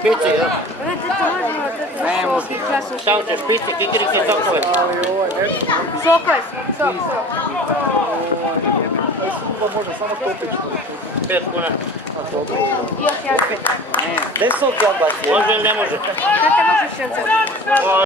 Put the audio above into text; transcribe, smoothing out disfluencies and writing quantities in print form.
Špice, jel? Ne može. Šta hoće, špice, kikirike, sokove? Sokove, sok. Može samo topić. 5 kuna. Još jedan pet. Gdje sok ja baš? Može ili ne može? Kada možeš jedan